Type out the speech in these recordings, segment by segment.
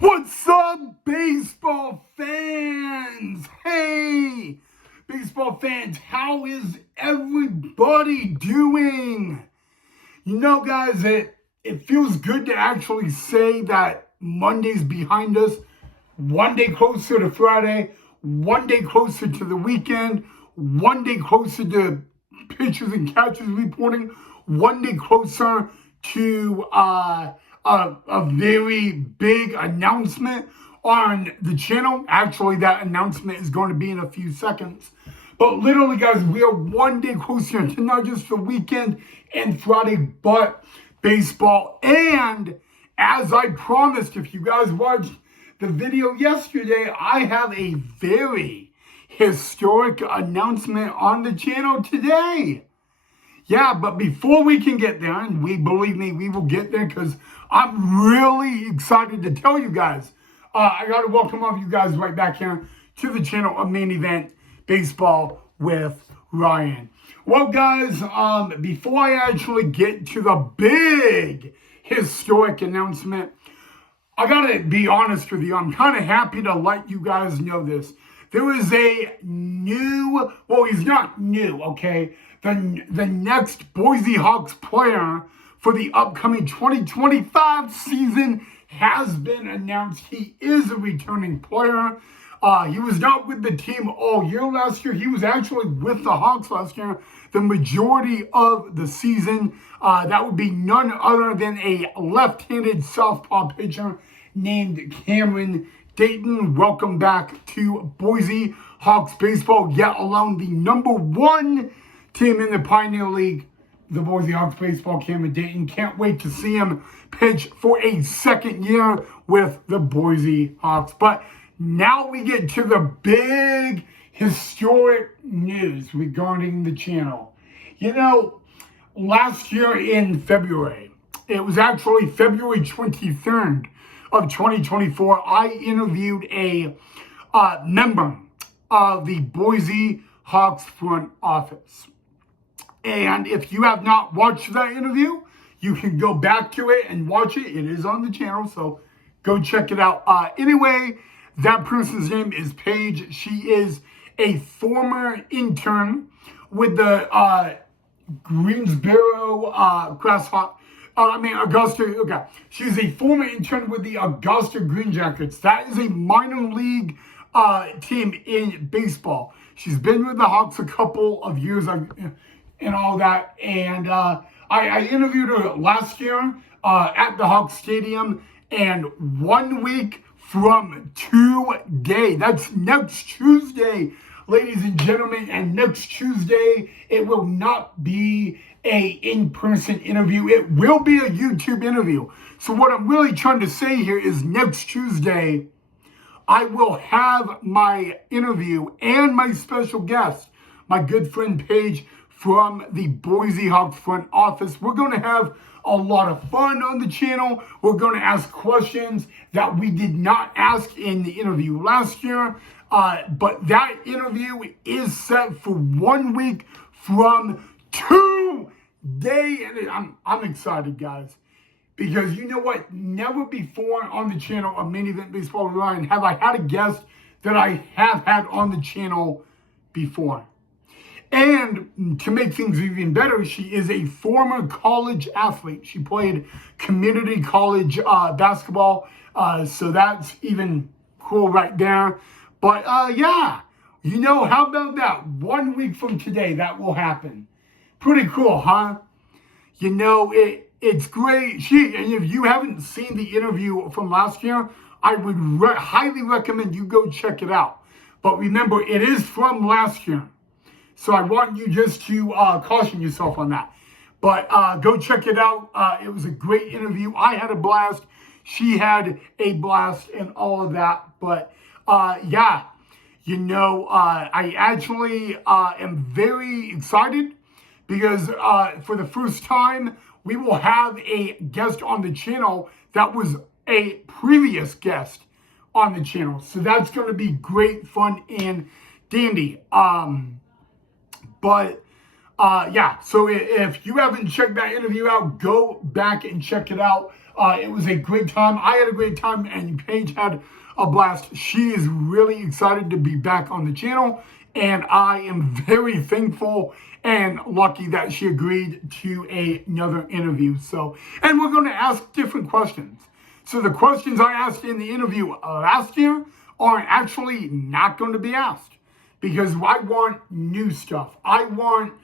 What's up, baseball fans? Hey, baseball fans, how is everybody doing? You know, guys, it feels good to actually say that Monday's behind us, one day closer to Friday, one day closer to the weekend, one day closer to pitchers and catchers reporting, one day closer to a very big announcement on the channel. Actually, that announcement is going to be in a few seconds. But literally, guys, we are one day closer to not just the weekend and Friday, but baseball. And as I promised, if you guys watched the video yesterday, I have a very historic announcement on the channel today. Yeah, but before we can get there, and believe me, we will get there because I'm really excited to tell you guys. I got to welcome all of you guys right back here to the channel of Main Event Baseball with Ryan. Well, guys, before I actually get to the big historic announcement, I gotta be honest with you. I'm kind of happy to let you guys know this. There is a new, well, he's not new, okay? The next Boise Hawks player for the upcoming 2025 season has been announced. He is a returning player. He was not with the team all year last year. He was actually with the Hawks last year, the majority of the season. That would be none other than a left-handed southpaw pitcher named Cameron Dayton. Welcome back to Boise Hawks baseball, yet alone the number one team in the Pioneer League, the Boise Hawks baseball. Cameron Dayton. Can't wait to see him pitch for a second year with the Boise Hawks. But now we get to the big historic news regarding the channel. You know, last year in February, it was actually February 23rd of 2024, I interviewed a member of the Boise Hawks front office. And if you have not watched that interview, you can go back to it and watch it. It is on the channel, so go check it out. Anyway, that person's name is Paige. She is a former intern with the Greensboro Augusta. Okay, she's a former intern with the Augusta Green Jackets. That is a minor league team in baseball. She's been with the Hawks a couple of years and all that. And I interviewed her last year at the Hawks Stadium. And 1 week from today, that's next Tuesday, ladies and gentlemen, and next Tuesday, it will not be a in-person interview. It will be a YouTube interview. So what I'm really trying to say here is next Tuesday, I will have my interview and my special guest, my good friend Paige from the Boise Hawks front office. We're going to have a lot of fun on the channel. We're going to ask questions that we did not ask in the interview last year. But that interview is set for 1 week from today. And I'm excited, guys. Because you know what? Never before on the channel of Main Event Baseball with Ryan have I had a guest that I have had on the channel before. And to make things even better, she is a former college athlete. She played community college basketball. So that's even cool right there. But yeah, you know, how about that? 1 week from today, that will happen. Pretty cool, huh? You know, it's great. And if you haven't seen the interview from last year, I would highly recommend you go check it out. But remember, it is from last year. So I want you just to caution yourself on that. But go check it out. It was a great interview. I had a blast. She had a blast and all of that. But yeah, you know, I actually am very excited because for the first time, we will have a guest on the channel that was a previous guest on the channel. So that's going to be great fun and dandy. But yeah, so if you haven't checked that interview out, go back and check it out. It was a great time. I had a great time, and Paige had a blast. She is really excited to be back on the channel, and I am very thankful and lucky that she agreed to another interview. So, and we're going to ask different questions. So the questions I asked in the interview last year are actually not going to be asked because I want new stuff. I want,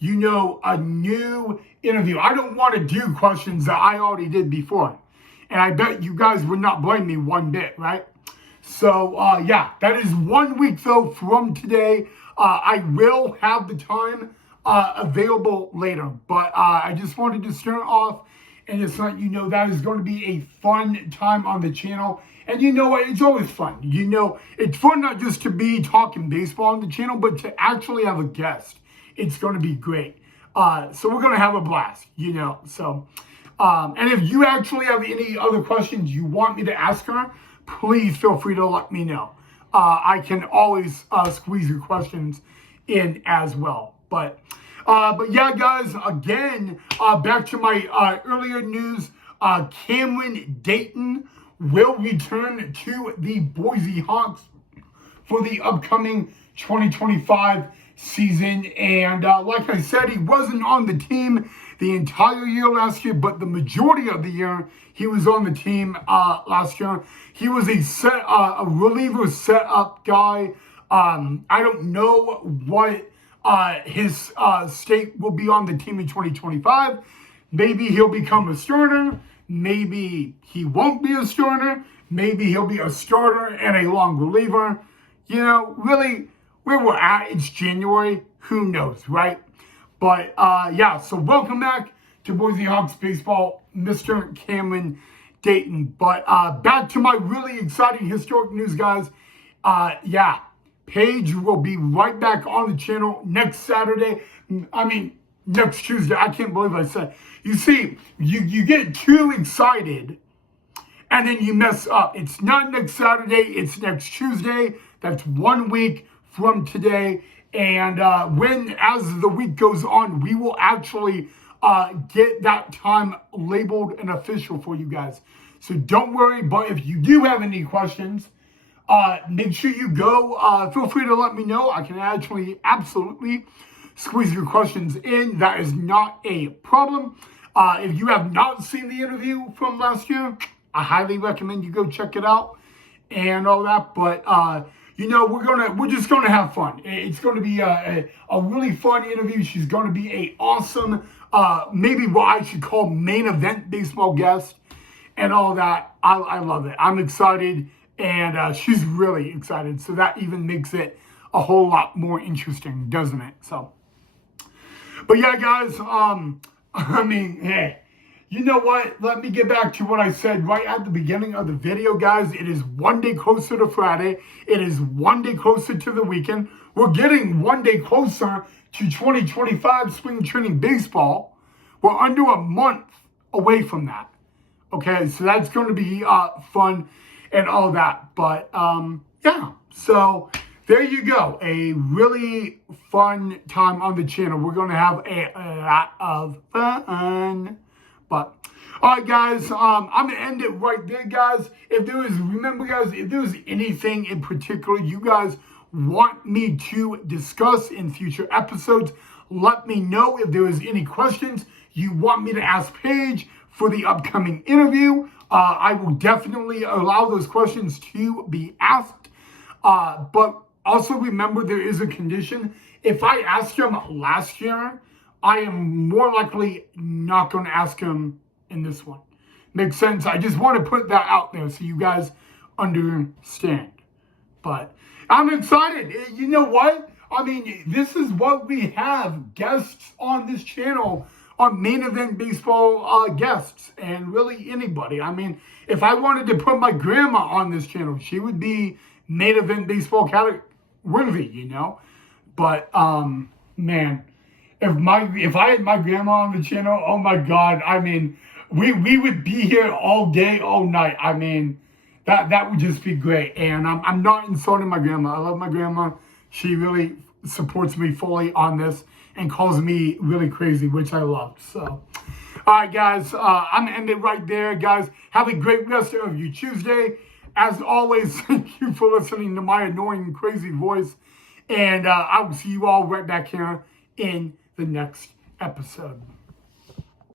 a new interview. I don't want to do questions that I already did before. And I bet you guys would not blame me one bit, right? So, yeah, that is 1 week, though, from today. I will have the time available later. But I just wanted to start off and just let you know that is going to be a fun time on the channel. And you know what? It's always fun. It's fun not just to be talking baseball on the channel, but to actually have a guest. It's going to be great. So we're going to have a blast, So, and if you actually have any other questions you want me to ask her, please feel free to let me know. I can always squeeze your questions in as well. But yeah, guys, again, back to my earlier news. Cameron Dayton will return to the Boise Hawks for the upcoming 2025 season. And like I said, he wasn't on the team the entire year last year, but the majority of the year he was on the team last year. He was a reliever setup guy. I don't know what his state will be on the team in 2025. Maybe he'll become a starter. Maybe he won't be a starter. Maybe he'll be a starter and a long reliever. Really, where we're at, it's January. Who knows, right? But, yeah, so welcome back to Boise Hawks baseball, Mr. Cameron Dayton. But back to my really exciting historic news, guys. Yeah, Paige will be right back on the channel next Saturday. Next Tuesday. I can't believe I said. You see, you get too excited and then you mess up. It's not next Saturday. It's next Tuesday. That's 1 week from today. And as the week goes on, we will actually get that time labeled and official for you guys. So don't worry. But if you do have any questions, make sure you go. Feel free to let me know. I can actually absolutely squeeze your questions in. That is not a problem. If you have not seen the interview from last year, I highly recommend you go check it out and all that. But we're just gonna have fun. It's going to be a really fun interview. She's going to be a awesome, maybe what I should call main event baseball guest and all that. I love it. I'm excited, and she's really excited. So that even makes it a whole lot more interesting, doesn't it? So. But yeah, guys, hey, you know what? Let me get back to what I said right at the beginning of the video, guys. It is 1 day closer to Friday. It is 1 day closer to the weekend. We're getting 1 day closer to 2025 spring training baseball. We're under a month away from that. Okay, so that's going to be fun and all that. But, yeah, so there you go. A really fun time on the channel. We're going to have a lot of fun. But, all right, guys, I'm going to end it right there, guys. Remember, guys, if there was anything in particular you guys want me to discuss in future episodes, let me know. If there is any questions you want me to ask Paige for the upcoming interview, I will definitely allow those questions to be asked. But also remember, there is a condition. If I asked him last year, I am more likely not going to ask him in this one. Makes sense? I just want to put that out there so you guys understand. But I'm excited. You know what? This is what we have. Guests on this channel are main event baseball guests. And really anybody. If I wanted to put my grandma on this channel, she would be main event baseball worthy, But, man, if I had my grandma on the channel, oh my God, we would be here all day, all night. That would just be great. And I'm not insulting my grandma. I love my grandma. She really supports me fully on this and calls me really crazy, which I love. So, All right, guys, I'm going to end it right there. Guys, have a great rest of your Tuesday. As always, thank you for listening to my annoying, crazy voice. And I will see you all right back here in the next episode.